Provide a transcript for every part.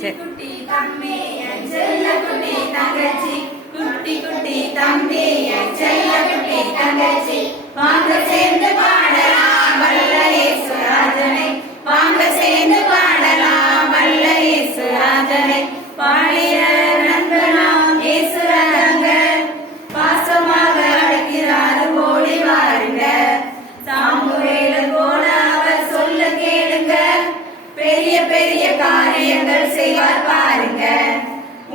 குட்டி தம்பி என் செல்ல குட்டி தங்கச்சி, குட்டி குட்டி தம்பி என் செல்ல குட்டி தங்கச்சி, வாங்க சேர்ந்து பாடலாம் வல்ல இயேசு ராஜனை, வாங்க சேர்ந்து பாடலாம் வல்ல இயேசு ராஜனை, பாடிய நண்பனாம் இயேசு ராஜங்க, பாசமாக அழைக்கிறார் ஓடி வாருங்க, சாமுவேல் போல அவர் சொல்ல கேளுங்க, பெரிய பெரிய காரியங்கள் செய்வார் பாருங்க,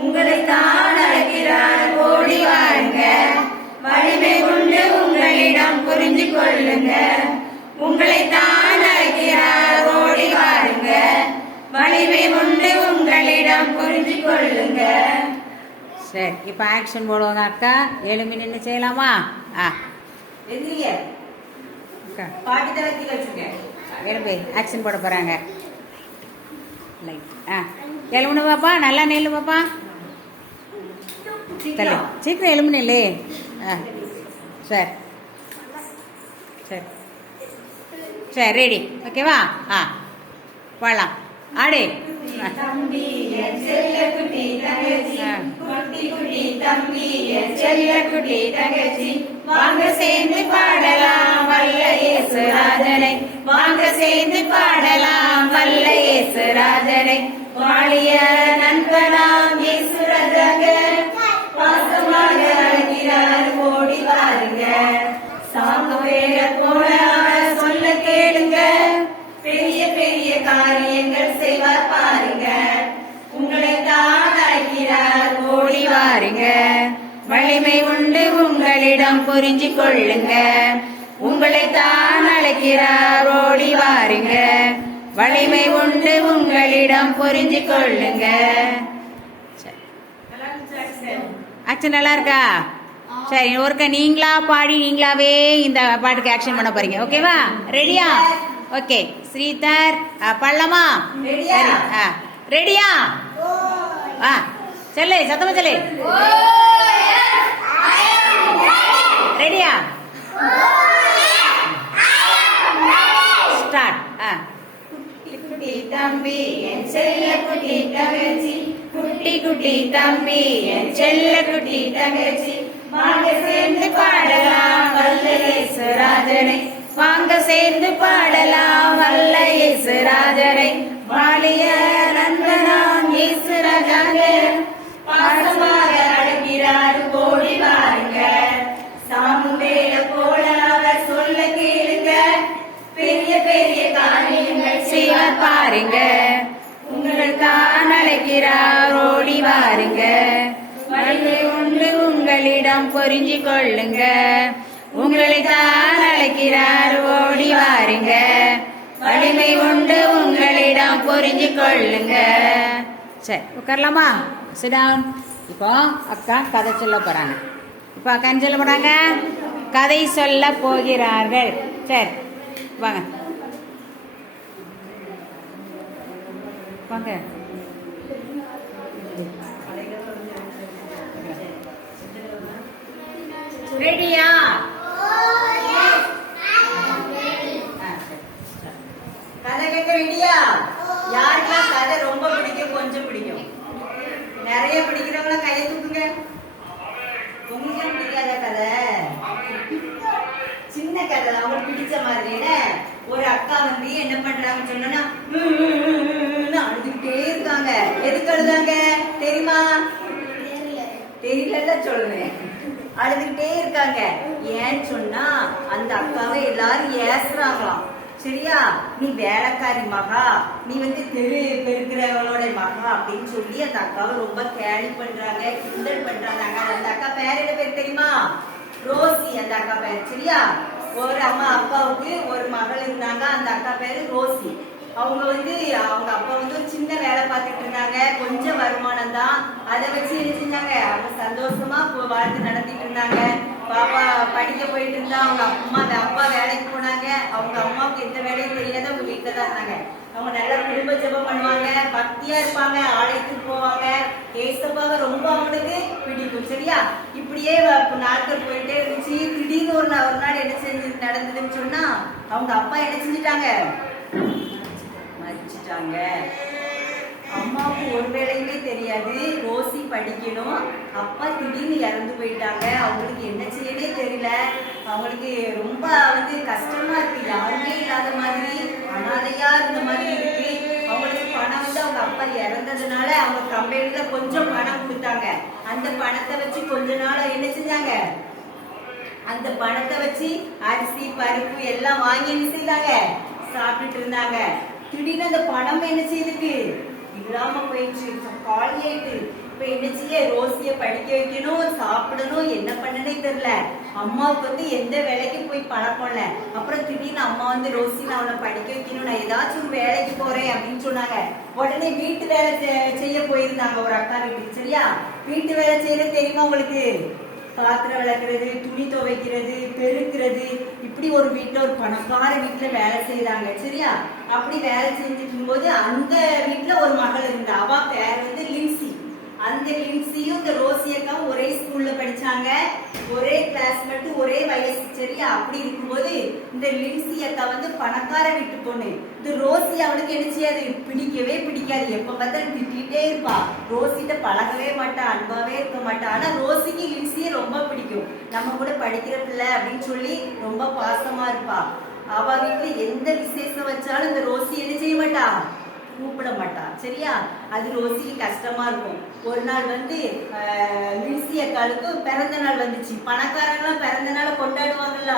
உங்களை தான் அழைக்கிறார் ஓடி வாருங்க, வலிமை கொண்டு உங்களிடம் புரிஞ்சு கொள்ளுங்க, உங்களை தான் அழைக்கிறார் ஓடி வாருங்க, வலிமை கொண்டு உங்களிடம் புரிஞ்சு கொள்ளுங்க. சரி, இப்போ ஆக்ஷன் போடுவாங்க அக்கா. எழுமி நின்று செய்யலாமா? பாட்டி தளத்தி வச்சுங்க. எழும்பி ஆக்ஷன் போட போகிறாங்க. லைட் எழுமணு பாப்பா, நல்லா நெல்லு பாப்பா, தள்ளு சீக்கிரம் எலும்பு நெல்லு. சரி சரி சரி, ரெடி, ஓகேவா? போடலாம், ஆடு. தம்பி என் செல்ல குட்டி தங்கச்சி, குட்டி குட்டி தம்பி என் செல்ல குட்டி தங்கச்சி, வாங்க சேர்ந்து பாடலாம் வல்ல இயேசு ராஜனை, வாங்க சேர்ந்து பாடலாம் வல்ல இயேசு ராஜனை, வாழிய நண்பனாம் இயேசு ராஜாங்க, பாசமாக அழைக்கிறார் ஓடி வாருங்க, சாமுவேல போல அவர் சொல்ல கேளுங்க, பெரிய பெரிய காரியங்கள் செய்வார் பாருங்க, உங்களை தான் அழைக்கிறார் ஓடி வாருங்க, வலிமை உண்டு உங்களிடம் புரிஞ்சு கொள்ளுங்க, உங்களை தான் அழைக்கிறார் ஓடி வாருங்க, வலிமை உண்டு உங்களிடம் புரிஞ்சு கொள்ளுங்க. ஆக்ஷன் நல்லா இருக்கா? சரி, ஒருக்க நீங்களா பாடி நீங்களாவே இந்த பாட்டுக்கு ஆக்ஷன் பண்ண போறீங்க, ஓகேவா? ரெடியா? ஓகே, ஸ்ரீதர் பள்ளமா? சரி, ரெடியா? சொல்லு, சத்தமா சொல்லு. ரெடியா? ஸ்டார்ட். குட்டி தம்பி என் செல்ல குட்டி தங்கச்சி, குட்டி குட்டி தம்பி என் செல்ல குட்டி தங்கச்சி, வாங்க சேர்ந்து பாடலாம் வல்ல இயேசு ராஜனை, வாங்க சேர்ந்து பாடலாம் வல்ல இயேசு ராஜனை, வாழிய நண்பனாம் இயேசு ராஜாங்க, பாசமாக அழைக்கிறார் ஓடி வாருங்க, சாமுவேல போல அவர் சொல்ல கேளுங்க, பெரிய பெரிய காரியங்கள் செய்வார் பாருங்க, உங்களை தான் அழைக்கிறார் ஓடி வாருங்க, வலிமை உண்டு உங்களிடம் புரிஞ்சு கொள்ளுங்க, உங்களை தான் அழைக்கிறார் ஓடி வாருங்க, வலிமை உண்டு உங்களிடம் புரிஞ்சு கொள்ளுங்க. சரி, உட்காரலாமா? Sit down. இப்போ அக்கா கதை சொல்ல போறாங்க. இப்போ அக்கா என்ன சொல்ல போறாங்க? கதை சொல்ல போகிறார்கள். சரி, வாங்க வாங்க. ரெடியா? கதை கேட்க ரெடியா? யாருக்கெல்லாம் கதை ரொம்ப பிடிக்கும், கொஞ்சம் பிடிக்கும், நிறைய பிடிக்கிறவங்கள கையை தூக்குங்க. கொஞ்சம் பிடிக்காத கதை, சின்ன கதை அவங்களுக்கு பிடிச்ச மாதிரி. ஒரு அக்கா வந்து என்ன பண்றாங்கன்னு சொன்னா அழுதுகிட்டே இருக்காங்க. எதுக்கு அழுதாங்க தெரியுமா? தெரியல சொல்லுவேன். அழுதுகிட்டே இருக்காங்க. ஏன்னு சொன்னா அந்த அக்காவை எல்லாரும் ஏசுறாங்களாம். சரியா? நீ வேலைக்காரி மகா, நீ வந்து தெரு பெருக்கிறவங்களோட மகா அப்படின்னு சொல்லி அந்த அக்காவை ரொம்ப கேலி பண்றாங்க, கிண்டல் பண்றாங்க. அந்த அக்கா பேர் என்ன பேர் தெரியுமா? ரோசி. அந்த அக்கா பேர். சரியா? ஒரு அப்பாவுக்கு ஒரு மகள் இருந்தாங்க. அந்த அக்கா பேரு ரோசி. அவங்க வந்து அவங்க அப்பா வந்து ஒரு சின்ன வேலை பார்த்துட்டு இருந்தாங்க. கொஞ்சம் வருமானம் தான். அதை வச்சு என்ன செஞ்சாங்க, அவங்க சந்தோஷமா வாழ்ந்து நடத்திட்டு இருந்தாங்க. பாப்பா படிக்க போயிட்டு இருந்தா. அவங்க அப்பா வேலைக்கு போனாங்க. அவங்க அம்மாவுக்கு எந்த வேலையும் தெரியாத அவங்க வீட்டுல தான் இருந்தாங்க. அவங்க நல்லா குடும்ப ஜெபம் பண்ணுவாங்க, பக்தியா இருப்பாங்க, ஆலயத்துக்கு போவாங்க. ஏசப்பாவை ரொம்ப அவங்களுக்கு பிடிக்கும். சரியா? இப்படியே நாட்கள் போயிட்டே இருந்துச்சு. திடீர்னு ஒரு நாள் என்ன செஞ்சு நடந்ததுன்னு சொன்னா அவங்க அப்பா என்ன செஞ்சுட்டாங்க, மறிச்சிட்டாங்க. அம்மாவுக்கு ஒரு வேலையுமே தெரியாது. ரோசி படிக்கணும். அப்பா திடீர்னு இறந்து போயிட்டாங்க. அவங்களுக்கு என்ன செய்யவே தெரியல. அவங்களுக்கு ரொம்ப கஷ்டமா இருக்கு. யாருமே இல்லாத மாதிரி அனாதையா இருந்த மாதிரி இருக்கு. அவங்களுக்கு பணம் அவங்க அப்பா இறந்ததுனால அவங்க கம்பெனில கொஞ்சம் பணம் கொடுத்தாங்க. அந்த பணத்தை வச்சு கொஞ்ச நாள் என்ன செஞ்சாங்க, அந்த பணத்தை வச்சு அரிசி பருப்பு எல்லாம் வாங்கி என்ன செய்தாங்க, சாப்பிட்டுட்டு இருந்தாங்க. திடீர்னு அந்த பணம் என்ன செய்யுது, இல்லாம போயிடுச்சு, காலியாயிட்டு. இப்ப என்ன செய்ய, ரோசிய படிக்க வைக்கணும், சாப்பிடணும், என்ன பண்ணனே தெரியல. அம்மாவுக்கு எந்த வேலைக்கு போய் பழக்கம் இல்ல. அப்புறம் திடீர்னு அம்மா ரோசி நான் அவனை படிக்க வைக்கணும், நான் ஏதாச்சும் ஒரு வேலைக்கு போறேன் அப்படின்னு சொன்னாங்க. உடனே வீட்டு வேலை செய்ய போயிருந்தாங்க ஒரு அக்கா வீட்டுக்கு. சரியா, வீட்டு வேலை செய்யறது தெரியுமா உங்களுக்கு? பாத்திரம் விளக்குறது, துணி துவைக்கிறது, பெருக்கிறது, இப்படி ஒரு வீட்டுல ஒரு பணக்கார வீட்டுல வேலை செய்யறாங்க. சரியா, அப்படி வேலை செஞ்சுட்டு இருக்கும்போது அந்த வீட்டுல ஒரு மகள் இருந்தா. அவ பேர் லின்சி. அந்த லின்சியும் இந்த ரோசி அக்காவும் ஒரே ஸ்கூல்ல படிச்சாங்க, ஒரே கிளாஸ்மேட், ஒரே வயசு. சரியா, அப்படி இருக்கும்போது இந்த லின்சி அக்கா பணக்கார வீட்டு பொண்ணு. இந்த ரோசி அவனுக்கு என்ன செய்யாது, பிடிக்கவே பிடிக்காது. எப்ப பார்த்தாலும் திட்டிகிட்டே இருப்பா. ரோசிட்ட பழகவே மாட்டா, அன்பாவே இருக்க மாட்டா. ஆனா ரோசிக்கு லின்சியை ரொம்ப பிடிக்கும். நம்ம கூட படிக்கிற பிள்ளை அப்படின்னு சொல்லி ரொம்ப பாசமா இருப்பா. அவ வீட்டுல எந்த விசேஷம் வச்சாலும் இந்த ரோசி என்ன செய்ய மாட்டா, கூப்பிட மாட்டா. சரியா, அது ரோசிக்கு கஷ்டமா இருக்கும். ஒரு நாள் லின்சி அக்காளுக்கு பிறந்த நாள் வந்துச்சு. பணக்காரங்களாம் பிறந்த நாளை கொண்டாடுவாங்கல்ல,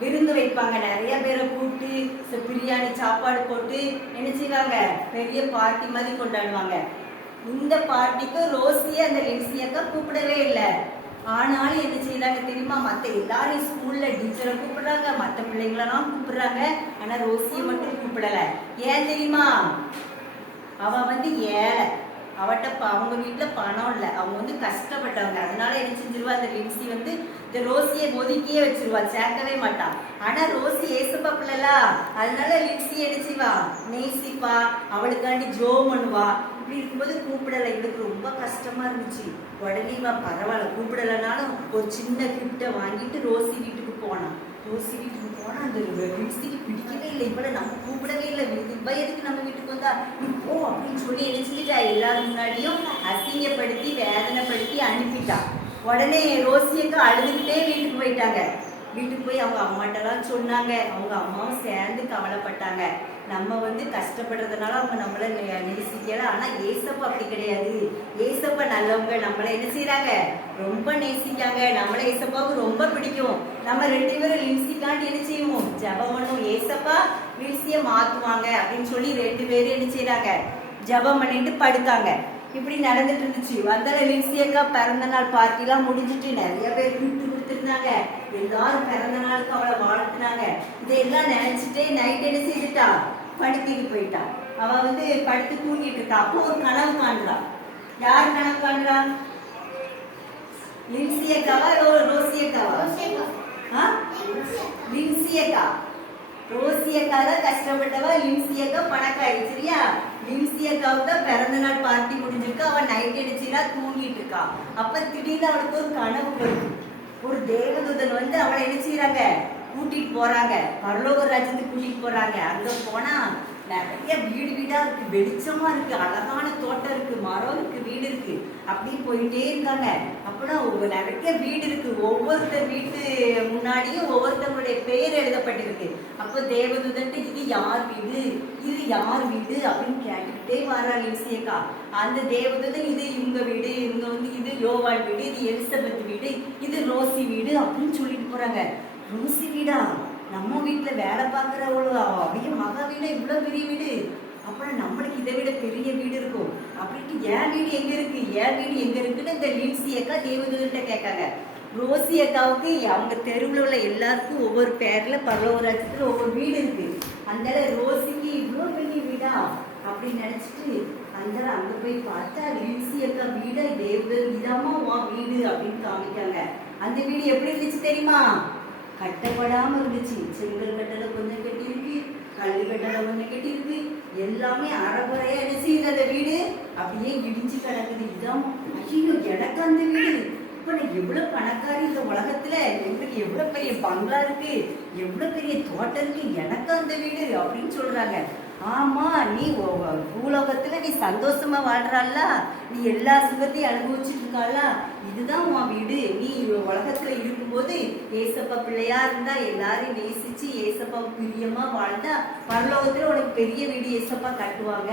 விருந்து வைப்பாங்க, நிறைய பேரை கூப்பிட்டு பிரியாணி சாப்பாடு போட்டு என்ன செய்வாங்க, பெரிய பார்ட்டி மாதிரி கொண்டாடுவாங்க. இந்த பார்ட்டிக்கு ரோசியை அந்த லின்சி அக்கா கூப்பிடவே இல்லை. ஆனாலும் என்ன செய்யறாங்க தெரியுமா, மத்த எல்லாரும் ஸ்கூல்ல டீச்சரை கூப்பிடுறாங்க, மத்த பிள்ளைங்களெல்லாம் கூப்பிடுறாங்க. ஆனா ரோசியை மட்டும் கூப்பிடல. ஏன் தெரியுமா, அவ ஏழை. அவட்ட அவங்க வீட்டுல பணம் இல்ல, அவங்க கஷ்டப்பட்டவங்க. அதனால என்ன செஞ்சிருவா, அந்த லின்சி இந்த ரோசியை ஒதுக்கியே வச்சிருவா, சேர்க்கவே மாட்டா. ஆனா ரோசி ஏசப்பா பிள்ளைலா, அதனால லின்சி என்ன செய்வா, நேசிப்பா, அவளுக்காண்டி ஜோ பண்ணுவா. இப்படி இருக்கும்போது கூப்பிடல. இவளுக்கு ரொம்ப கஷ்டமா இருந்துச்சு. உடனே பரவாயில்ல கூப்பிடலனாலும் ஒரு சின்ன கிஃப்ட வாங்கிட்டு ரோசி வீட்டுக்கு போனான். ரோசி வீட்டுக்கு போனா அந்த லின்சிக்கு பிடிக்கவே இல்லை. இவளை நம்ம கூப்பிடவே இல்லை, இவ எதுக்கு நம்ம வீட்டுக்கு வந்தா, நீ போ அப்படின்னு சொல்லி நினைச்சுக்கிட்டா. எல்லாரும் முன்னாடியும் அசிங்கப்படுத்தி வேதனைப்படுத்தி அனுப்பிட்டா. உடனே ரோசியக்கு அழுதுகிட்டே வீட்டுக்கு போயிட்டாங்க. வீட்டுக்கு போய் அவங்க அம்மாட்டெல்லாம் சொன்னாங்க. அவங்க அம்மாவும் சேர்ந்து கவலைப்பட்டாங்க. நம்ம கஷ்டப்படுறதுனால அவங்க நம்மள நேசிக்கல. ஆனா ஏசப்பா அப்படி கிடையாது. ஏசப்பா நல்லவங்க, நம்மள என்ன செய்யறாங்க, ரொம்ப நேசிக்காங்க. நம்மள ஏசப்பாவுக்கு ரொம்ப பிடிக்கும். நம்ம ரெண்டு பேரும் லின்சிக்காண்டி என்ன செய்வோம், ஜெபம் பண்ணுவோம். ஏசப்பா லின்சிய மாத்துவாங்க அப்படின்னு சொல்லி ரெண்டு பேரும் என்ன செய்யறாங்க, ஜெபம் பண்ணிட்டு படுத்தாங்க. இப்படி நடந்துட்டு இருந்துச்சு. லின்சி அக்கா பிறந்த நாள் பார்ட்டி எல்லாம் முடிஞ்சிட்டு நிறைய பேர் கூப்பிட்டு கொடுத்துருந்தாங்க. எல்லாரும் பிறந்த நாளுக்கு அவளை வாழ்த்துனாங்க. இதையெல்லாம் நினைச்சிட்டே நைட் என்ன செய்துட்டா, படுத்திட்டு போயிட்டா. அவ படுத்து தூங்கிட்டு இருக்கா. அப்போ ஒரு கனவு காண்றா. யார் கனவு காண்றா, லின்சி அக்காவா ரோசி அக்காவா? லின்சி அக்கா. ரோசி அக்கா தான் கஷ்டப்பட்டவா, லின்சி அக்கா பணக்காரி. சரியா, லின்சி அக்காவுக்கு தான் பிறந்த நாள் பார்ட்டி முடிஞ்சிருக்கு. அவன் நைட் அடிச்சுனா தூங்கிட்டு இருக்கா. அப்ப திடீர்னு அவளுக்கு ஒரு கனவு வருது. ஒரு தேவதூதன் அவளை என்ன செய்யறாங்க, கூட்டிட்டு போறாங்க, பரலோக ராஜ்யத்துக்கு கூட்டிட்டு போறாங்க. அங்க போனா நிறைய வீடு வீடா இருக்கு, வெளிச்சமா இருக்கு, அழகான தோட்டம் இருக்கு, மரம் இருக்கு, வீடு இருக்கு. அப்படி போயிட்டே இருக்காங்க. அப்புறம் நிறைய வீடு இருக்கு. ஒவ்வொருத்தர் வீட்டு முன்னாடியும் ஒவ்வொருத்தவங்களுடைய பெயர் எழுதப்பட்டிருக்கு. அப்ப தேவதூதன் இது யார் வீடு, இது யார் வீடு அப்படின்னு கேட்டுக்கிட்டே வரா லின்சி அக்கா. அந்த தேவதூதன் இது இவங்க வீடு, இவங்க இது யோவாள் வீடு, இது எலிசபெத் வீடு, இது ரோசி வீடு அப்படின்னு சொல்லிட்டு போறாங்க. ரோசி வீடா, நம்ம வீட்டுல வேலை பாக்குறவளோ, அப்படியே மக வீடு, இவ்வளவு பெரிய வீடு, அப்புறம் நம்மளுக்கு இதை விட பெரிய வீடு இருக்கும் அப்படின்ட்டு என் வீடு எங்க இருக்கு, என் வீடு எங்க இருக்குன்னு இந்த லின்சி அக்கா தேவதூதன்கிட்ட கேட்காங்க. ரோசி அக்காவுக்கு அவங்க தெருவில் உள்ள எல்லாருக்கும் ஒவ்வொரு பேர்ல பரலோக ராஜ்யத்துல ஒவ்வொரு வீடு இருக்கு. அந்த ரோசிக்கு இவ்வளவு பெரிய வீடா அப்படின்னு நினைச்சிட்டு அங்க போய் பார்த்தா லின்சி அக்கா வீடா, தேவதூதன் இதாமா உன் வீடு அப்படின்னு காமிக்காங்க. அந்த வீடு எப்படி இருந்துச்சு தெரியுமா, கட்டப்படாம இருந்துச்சு. செங்கல் கட்டளை கொஞ்சம் கட்டி இருக்கு, கல்வி கட்டளை கொஞ்சம் கட்டி இருக்கு, எல்லாமே அறகுறையா என்ன செய்யுது, அந்த வீடு அப்படியே இடிஞ்சு கிடக்குது. இதான் ஐயோ எனக்கு அந்த வீடு, இப்ப நான் எவ்வளவு பணக்காரி இந்த உலகத்துல, எங்களுக்கு எவ்வளவு பெரிய பங்களா இருக்கு, எவ்வளவு பெரிய தோட்டம் இருக்கு, எனக்கு அந்த வீடு அப்படின்னு சொல்றாங்க. ஆமா, நீ பூலோகத்துல நீ சந்தோஷமா வாழ்றாள்ல, நீ எல்லா சுகத்தையும் அனுபவிச்சுட்டு இருக்காள, இதுதான் உன் வீடு. நீ உலகத்துல இருக்கும்போது ஏசப்பா பிள்ளையா இருந்தா எல்லாரையும் நேசிச்சு ஏசப்பா பிரியமா வாழ்ந்தா பரலோகத்துல உனக்கு பெரிய வீடு ஏசப்பா கட்டுவாங்க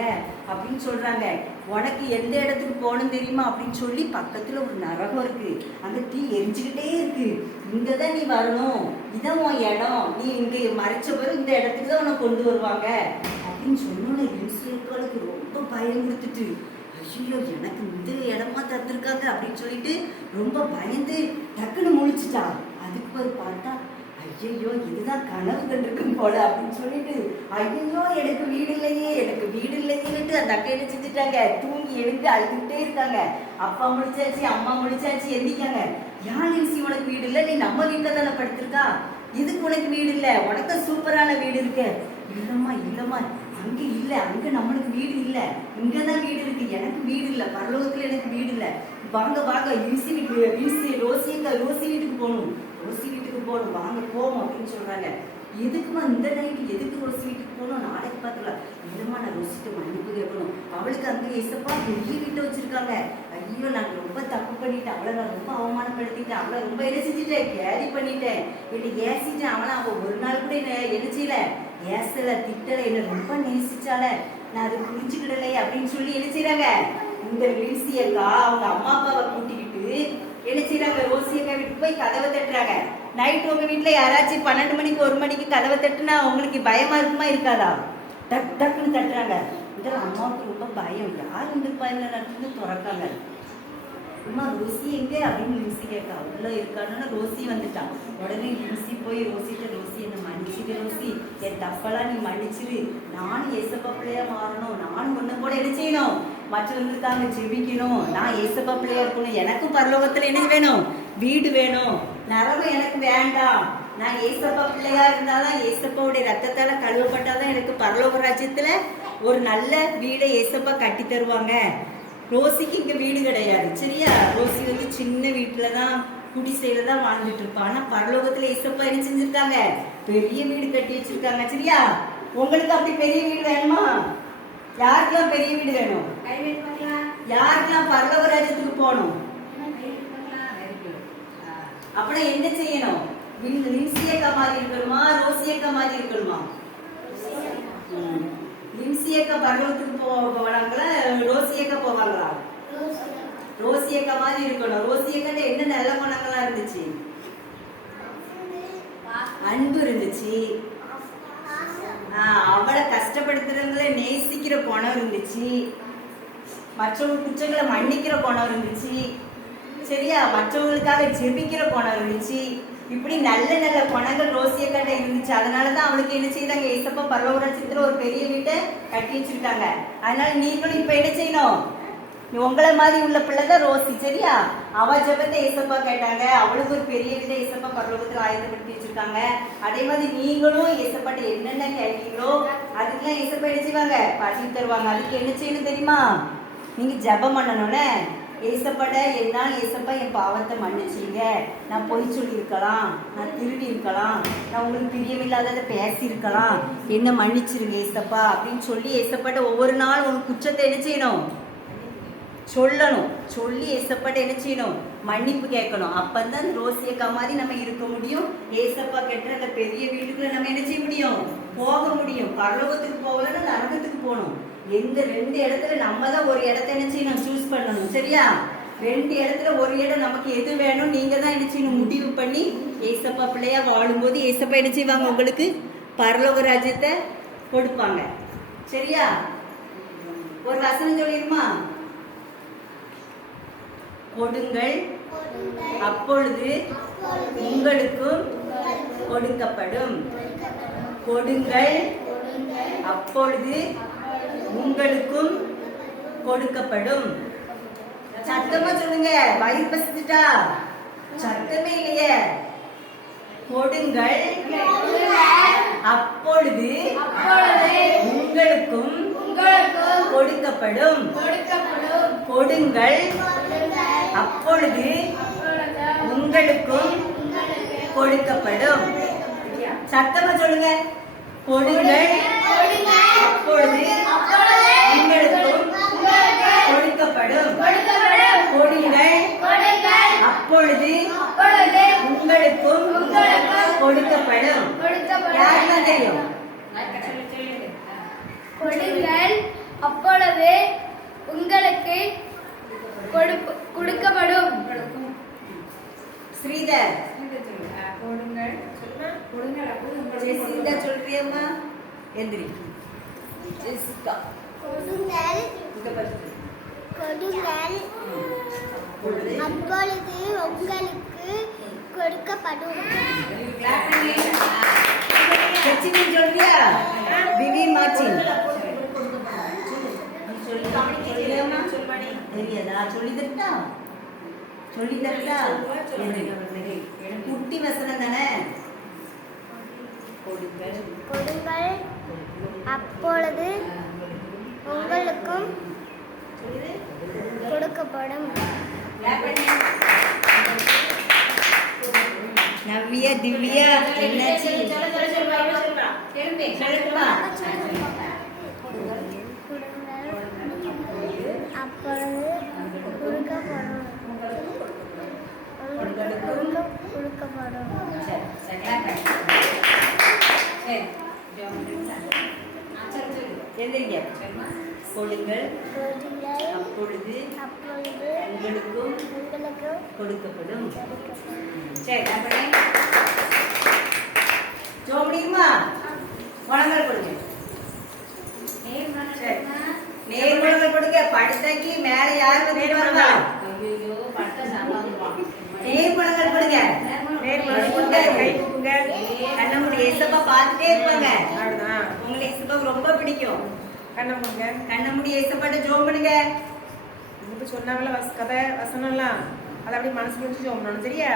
அப்படின்னு சொல்றாங்க. உனக்கு எந்த இடத்துக்கு போகணும் தெரியுமா அப்படின்னு சொல்லி பக்கத்துல ஒரு நரகம் இருக்கு, அங்க தீ எரிஞ்சுக்கிட்டே இருக்கு. இங்கதான் நீ வரணும், இதான் உன் இடம், நீ இங்க மறைச்ச பிறகு இந்த இடத்துக்கு தான் உனக்கு கொண்டு வருவாங்க அப்படின்னு சொன்னோன்னு லின்சியக்காளுக்கு ரொம்ப பயம் கொடுத்துட்டு, ஐயோ எனக்கு இந்த இடமா தத்துருக்காங்க அப்படின்னு சொல்லிட்டு ரொம்ப பயந்து டக்குன்னு முழிச்சிட்டா. அதுக்கு போய் பார்த்தா ஐயோ இதுதான் கனவு கண்டிருக்கும் போல அப்படின்னு சொல்லிட்டு, ஐயோ எனக்கு வீடு இல்லையே, எனக்கு வீடு இல்லையேன்னுட்டு அந்த அக்கா என்ன செஞ்சுட்டாங்க, தூங்கி எழுந்து அழுதுகிட்டே இருக்காங்க. அப்பா முடிச்சாச்சு, அம்மா முடிச்சாச்சு, எந்திக்காங்க. யார் லின்சி உனக்கு வீடு இல்லை, நீ நம்ம வீட்டில் தானே படுத்திருக்கா, இதுக்கு உனக்கு வீடு இல்லை, உனக்கு சூப்பரான வீடு இருக்கு. இல்லம்மா இல்லம்மா, அங்க இல்ல, அங்க நம்மளுக்கு வீடு இல்ல, இங்கதான் வீடு இருக்கு, எனக்கு வீடு இல்ல, பரலோகத்துல எனக்கு வீடு இல்ல. வாங்க வாங்க லின்சி வீட்டுக்கு, ரோசி வீட்டுக்கு போகணும், ரோசி வீட்டுக்கு போகணும், வாங்க போவோம் அப்படின்னு சொல்றாங்க. எதுக்குமா இந்த நைட்டு, எதுக்கு ரோசி வீட்டுக்கு போகணும், நாளைக்கு பார்த்துக்கலாம். இல்லம்மா நான் ரோசிட்டு மன்னிப்பு கேட்கணும், அவளுக்கு அங்க ஏசப்பா பெரிய வீட்டை வச்சிருக்காங்க. ஐயோ நான் ரொம்ப தப்பு பண்ணிட்டேன், அவளை நான் ரொம்ப அவமானப்படுத்திட்டேன், அவளை ரொம்ப என்ன செஞ்சுட்டேன், கேரி பண்ணிட்டேன், என்னை ஏசிட்டேன். அவ ஒரு நாள் கூட என்ன செய்யல, ஏசல திட்டல, என்ன ரொம்ப நேசிச்சால, நான் அதை புரிஞ்சுக்கிடலை அப்படின்னு சொல்லி என்ன செய்யறாங்க, இந்த லின்சி அக்கா அவங்க அம்மா அப்பாவை கூட்டிக்கிட்டு என்ன செய்யறாங்க, ரோசி அக்கா வீட்டுக்கு போய் கதவை தட்டுறாங்க. நைட் உங்க வீட்டுல யாராச்சும் 12 மணிக்கு 1 மணிக்கு கதவை தட்டுனா உங்களுக்கு பயமா இருக்குமா இருக்காதா? டக் டக்குன்னு தட்டுறாங்க. இதெல்லாம் அம்மாவுக்கு ரொம்ப பயம், யார் இந்த பையன் நடந்து திறக்காங்க. அம்மா ரோசி எங்க அப்படின்னு லின்சி கேட்கா. உள்ள இருக்கான்னு ரோசி வந்துட்டான். உடனே லின்சி போய் ரோசிட்ட, ரோசி என்ன மன்னிச்சிரு ரோசி, என் தப்பெல்லாம் நீ மன்னிச்சிரு, நானும் ஏசப்பா பிள்ளையா மாறணும், நானும் ஒண்ணு கூட என்ன செய்யணும், மற்றவங்களுக்காக ஜெபிக்கணும், நான் ஏசப்பா பிள்ளையா இருக்கணும், எனக்கும் பரலோகத்துல என்ன வேணும், வீடு வேணும், நரகம் எனக்கு வேண்டாம், நான் ஏசப்பா பிள்ளையா இருந்தாதான், ஏசப்பாவுடைய ரத்தத்தால கழுவப்பட்டாதான் எனக்கு பரலோக ராஜ்யத்துல ஒரு நல்ல வீடை ஏசப்பா கட்டி தருவாங்க. ரோசிக்கு இங்க வீடு கிடையாது சரியா, ரோசி வந்து சின்ன வீட்டுலதான் குடிசையில தான் வாழ்ந்துட்டு இருப்பா. ஆனா பரலோகத்துல ஏசப்பா என்ன செஞ்சிருக்காங்க, பெரிய வீடு கட்டி வச்சிருக்காங்க சரியா. உங்களுக்கு அப்படி பெரிய வீடு வேணுமா? யாருக்கெல்லாம் பெரிய வீடு வேணும்? யாருக்கெல்லாம் பரலோக ராஜ்யத்துக்கு போகணும்? அப்படின்னா என்ன செய்யணும், லின்சியக்கா மாதிரி இருக்கணுமா, ரோசியக்கா மாதிரி இருக்கணுமா? லின்சியக்கா பரலோகத்துக்கு போவாங்களா, ரோசியக்கா போவாங்களா? ரோசியக்கா மாதிரி இருக்கணும். ரோசியக்காட்ட என்ன நல்ல குணங்கள்லாம் இருந்துச்சு? அன்பு இருந்துச்சு, அவளை கஷ்டப்படுத்துறவங்களை நேசிக்கிற குணம் இருந்துச்சு, மற்றவங்க குற்றங்களை மன்னிக்கிற குணம் இருந்துச்சு சரியா, மற்றவங்களுக்காக ஜெபிக்கிற குணம் இருந்துச்சு. இப்படி நல்ல நல்ல குணங்கள் ரோசியக்காட்ட இருந்துச்சு. அதனாலதான் அவளுக்கு என்ன செய்தாங்க, ஏசப்பா பரலோக ராஜ்யத்துல ஒரு பெரிய வீட்டை கட்டி வச்சிருக்காங்க. அதனால நீங்களும் இப்ப என்ன செய்யணும், உங்களை மாதிரி உள்ள பிள்ளைதான் ரோசி சரியா. அவ ஜெபத்தை ஏசப்பா கேட்டாங்க, அவளுக்கு ஒரு பெரிய வீட்டை ஏசப்பா பரலோகத்துல ஆயுதப்படுத்தி வச்சிருக்காங்க. அதே மாதிரி நீங்களும் ஏசப்பாட்ட என்னென்ன கேட்டீங்களோ அதுக்கெல்லாம் ஏசப்பா என்ன செய்வாங்க, பண்ணி தருவாங்க. அதுக்கு என்ன செய்யணும் தெரியுமா, நீங்க ஜெபம் பண்ணணும்னு, ஏசப்பட என்னால் ஏசப்பா என் பாவத்தை மன்னிச்சிருங்க, நான் பொய் சொல்லியிருக்கலாம், நான் திருடி இருக்கலாம், நான் உங்களுக்கு பிரியமில்லாததை பேசியிருக்கலாம், என்ன மன்னிச்சிருங்க ஏசப்பா அப்படின்னு சொல்லி ஏசப்பட்ட ஒவ்வொரு நாள் உங்க குற்றத்தை என்ன செய்யணும், சொல்லணும். சொல்லி ஏசப்பட்ட என்ன செய்யணும், மன்னிப்பு கேட்கணும். அப்பதான் ரோசியக்கா மாதிரி நம்ம இருக்க முடியும். ஏசப்பா கெட்ட அந்த பெரிய வீட்டுக்குள்ள நம்ம என்ன செய்ய முடியும், போக முடியும். பரலோகத்துக்கு போகலன்னா நரகத்துக்கு போகணும். எந்த 2 இடத்துல நம்ம தான் ஒரு இடத்த என்ன செய்யணும், சூஸ் பண்ணணும் சரியா. 2 இடத்துல ஒரு இடம் நமக்கு எது வேணும், நீங்க தான் என்ன செய்யணும், முடிவு பண்ணி ஏசப்பா பிள்ளையா வாழும்போது ஏசப்பா என்ன செய்வாங்க, உங்களுக்கு பரலோக ராஜ்யத்தை கொடுப்பாங்க சரியா. ஒரு வசனம் சொல்லிருமா, கொடுங்கள் அப்பொழுது உங்களுக்கும் கொடுக்கப்படும், கொடுங்கள் அப்பொழுது உங்களுக்கும் கொடுக்கப்படும். சத்தமா சொல்லுங்க, வயிறு பசிச்சுட்டா, சத்தமே இல்லையே. கொடுங்கள் அப்பொழுது உங்களுக்கும் கொடுக்கப்படும், கொடுங்கள் அப்பொழுது உங்களுக்கும் கொடுக்கப்படும். சத்தமா சொல்லுங்க, கொடுங்கள் அப்பொழுது உங்களுக்கும் கொடுக்கப்படும். கொடுங்கள், அப்பொழுது உங்களுக்கும் கொடுக்கப்படும். யாருக்கும் தெரியும்? கொடுங்கள், அப்பொழுது உங்களுக்கு கொடுக்கப்படும். ஸ்ரீதர் ஜெசிந்தா சொல்றியம்மா? எந்திரி. ஜெசிகா கொடுங்கள், இங்க பாரு. கொடுங்கள், அப்பொழுது அப்பொழுது உங்களுக்கு கொடுக்கப்படும். சச்சினி சொல்றியா? விவி மாச்சின் சொல்லியாமா? தெரியாதா? சொல்லி தரட்டா? சொல்லி தரட்டா? குட்டி வசனம் தானே. கொடுங்கள், அப்பொழுது உங்களுக்கும் கொடுக்கப்படும். நவ்யா, திவ்யா என்னாச்சு? சொல்லட்டுமா? அப்பொழுது கொடுக்கப்படும். உங்களுக்கும் கொடுக்கப்படும். எந்திரிங்க. கொடுங்கள், கொடுங்கள், அப்பொழுது அப்பொழுது உங்களுக்கும் உங்களுக்கும் கொடுக்கப்படும். கொடுக்கப்படும். சரி, சொல்ல முடியுமா? முழங்கல் கொடுங்க. நேர்முழங்கள் கொடுங்க. படுத்தைக்கு மேல யாரு நேர்முழங்கள் கொடுங்க. கண்ணமுடி ஏசப்பா பார்த்துட்டே இருப்பாங்க. உங்களுக்கு ஏசப்பா ரொம்ப பிடிக்கும். கண்ணமுடி ஏசப்பாட்ட ஜோம் பண்ணுங்க. சொன்னாங்கள கதை வசனம்லாம் அதை அப்படி மனசுல வச்சு ஜோம் சரியா?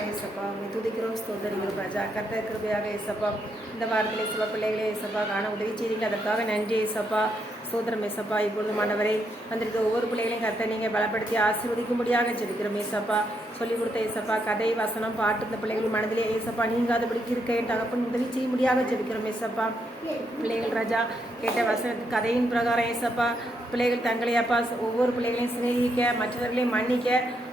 ஏசப்பா துதிக்கிறோம், ஸ்தோத்திரிக்கிறோம் ராஜா. கர்த்தர் கிருபையாக ஏசப்பா இந்த வாரத்தில் ஏசப்பா பிள்ளைகளே ஏசப்பா காண உதவி செய்தீங்க. அதற்காக நன்றி ஏசப்பா. சோதரம் ஏசப்பா. இப்பொழுது மாணவரை வந்திருக்க ஒவ்வொரு பிள்ளைகளையும் கர்த்தர் நீங்கள் பலப்படுத்தி ஆசீர்வதிக்கும்படியாக ஜெபிக்கிறோம் ஏசப்பா. சொல்லிக் கொடுத்த ஏசப்பா கதை வசனம் பாட்டு இந்த பிள்ளைகள் மனதிலே ஏசப்பா நீங்காதபடிக்கு இருக்க என் தகப்பன் உதவி செய்யும்படியாக ஜெபிக்கிறோம் ஏசப்பா. பிள்ளைகள் ராஜா கேட்ட வசனத்து கதையின் பிரகாரம் ஏசப்பா பிள்ளைகள் தங்களை அப்பா ஒவ்வொரு பிள்ளைகளையும் சிநேகிக்க, மற்றவர்களையும் மன்னிக்க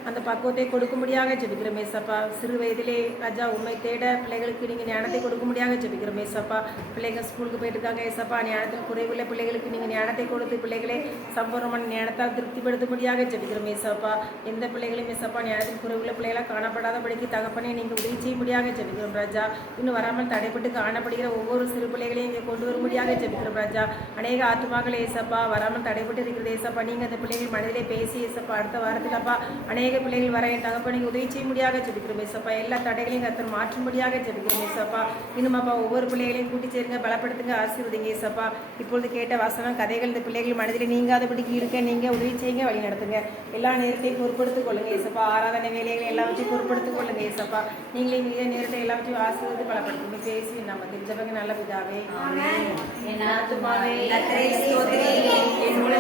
அந்த பக்குவத்தை கொடுக்கும்படியாக ஜெபிக்கிறோம் ஏசப்பா. சிறு வயதிலே ராஜா உண்மை தேட பிள்ளைகளுக்கு நீங்கள் ஞானத்தை கொடுக்கும்படியாக ஜெபிக்கிறோம் ஏசப்பா. பிள்ளைகள் ஸ்கூலுக்கு போயிட்டு இருக்காங்க ஏசப்பா. ஞானத்தில் குறைவுள்ள பிள்ளைகளுக்கு நீங்கள் ஞானத்தை கொடுத்து பிள்ளைகளை சம்பூர்ணமான ஞானத்தால் திருப்திப்படுத்தும்படியாக ஜெபிக்கிறோம் ஏசப்பா. எந்த பிள்ளைகளையும் ஏசப்பா ஞானத்தில் குறைவுள்ள பிள்ளைகளாக காணப்படாதபடிக்கு தகப்பனை நீங்கள் உதவி செய்யும்படியாக ஜெபிக்கிறோம் ராஜா. இன்னும் வராமல் தடைப்பட்டு காணப்படுகிற ஒவ்வொரு சிறு பிள்ளைகளையும் இங்கே கொண்டு வரும்படியாக ஜெபிக்கிறோம் ராஜா. அநேக ஆத்துமாக்கள் ஏசப்பா வராமல் தடைப்பட்டு இருக்கிறது ஏசப்பா. நீங்கள் அந்த பிள்ளைகள் மனதிலே பேசி ஏசப்பா அடுத்த வாரத்தில் அப்பா அநேக பிள்ளைகள் வர என் தகப்பனை உதவி செய்யும்படியாக ஜெபிக்கிறோம் ஏசப்பா. எல்லா தடைகளையும் கர்த்தர் மாற்றும்படியாக ஜெபிக்கிறோம் ஏசப்பா. இன்னும் அப்பா ஒவ்வொரு பிள்ளைகளையும் கூட்டி சேருங்க, பலப்படுத்துங்க, ஆசீர்வதிங்க ஏசப்பா. இப்பொழுது கேட்ட வசனம் கதைகள் இந்த பிள்ளைகள் மனதில் நீங்காதபடிக்கு இருக்க நீங்கள் உதவி செய்யுங்க, வழி நடத்துங்க. எல்லா நேரத்தையும் பொறுப்படுத்திக் கொள்ளுங்க ஏசப்பா. ஆராதனை வேலைகளை எல்லாவற்றையும் பொறுப்படுத்திக் கொள்ளுங்க ஏசப்பா. நீங்களே மீத நேரத்தை எல்லாவற்றையும் ஆசீர்வதி பலப்படுத்துங்க. பேசி நம்ம தெரிஞ்சவங்க நல்ல பிதாவே. என் ஆத்துமாவே கர்த்தரை ஸ்தோத்திரி. என் உள்ள